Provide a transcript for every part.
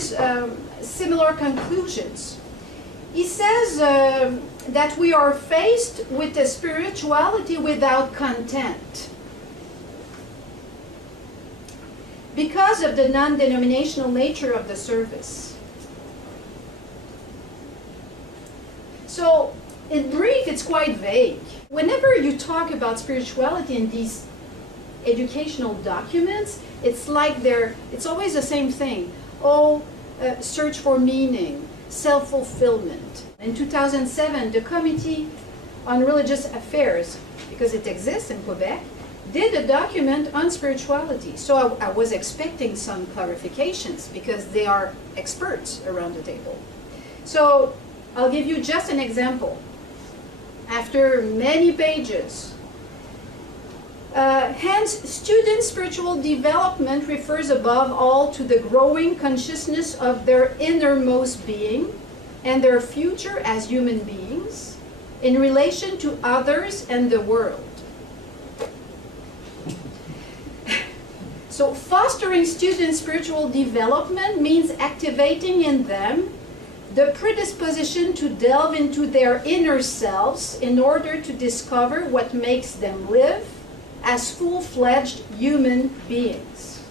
offers similar conclusions. He says that we are faced with a spirituality without content because of the non-denominational nature of the service. So, in brief, it's quite vague. Whenever you talk about spirituality in these educational documents, it's like it's always the same thing. Oh, search for meaning, self-fulfillment. In 2007, the Committee on Religious Affairs, because it exists in Quebec, did a document on spirituality. So I was expecting some clarifications because they are experts around the table. So I'll give you just an example. After many pages, hence, student spiritual development refers above all to the growing consciousness of their innermost being and their future as human beings in relation to others and the world. So fostering student spiritual development means activating in them the predisposition to delve into their inner selves in order to discover what makes them live as full-fledged human beings.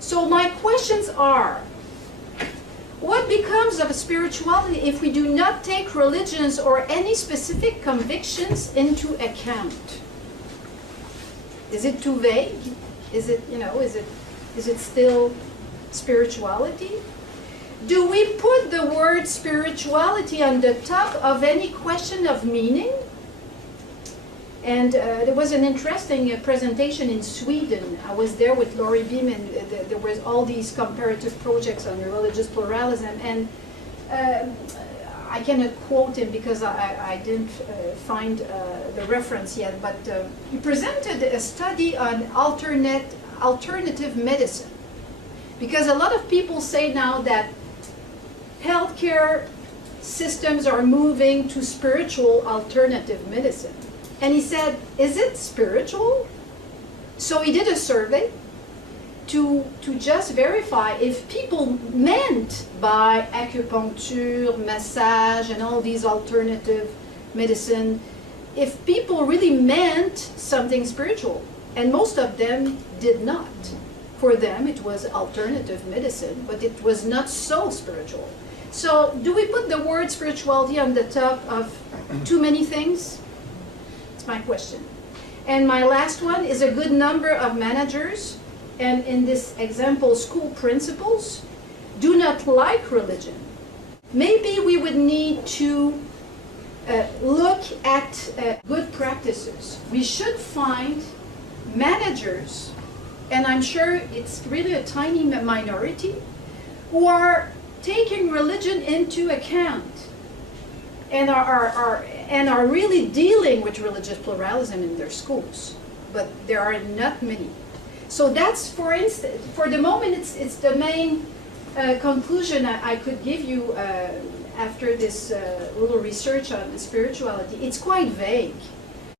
So my questions are, what becomes of spirituality if we do not take religions or any specific convictions into account? Is it too vague? Is it, is it still spirituality? Do we put the word spirituality on the top of any question of meaning? And there was an interesting presentation in Sweden. I was there with Laurie Beam, and there was all these comparative projects on religious pluralism. And I cannot quote him because I didn't find the reference yet, but he presented a study on alternative medicine. Because a lot of people say now that healthcare systems are moving to spiritual alternative medicine. And he said, is it spiritual? So he did a survey to just verify if people meant by acupuncture, massage, and all these alternative medicine, if people really meant something spiritual. And most of them did not. For them, it was alternative medicine, but it was not so spiritual. So do we put the word spirituality on the top of too many things? It's my question. And my last one is a good number of managers, and in this example, school principals, do not like religion. Maybe we would need to look at good practices. We should find managers, and I'm sure it's really a tiny minority, who are taking religion into account and are really dealing with religious pluralism in their schools. But there are not many. So that's, for instance, for the moment, it's the main conclusion I could give you after this little research on spirituality. It's quite vague.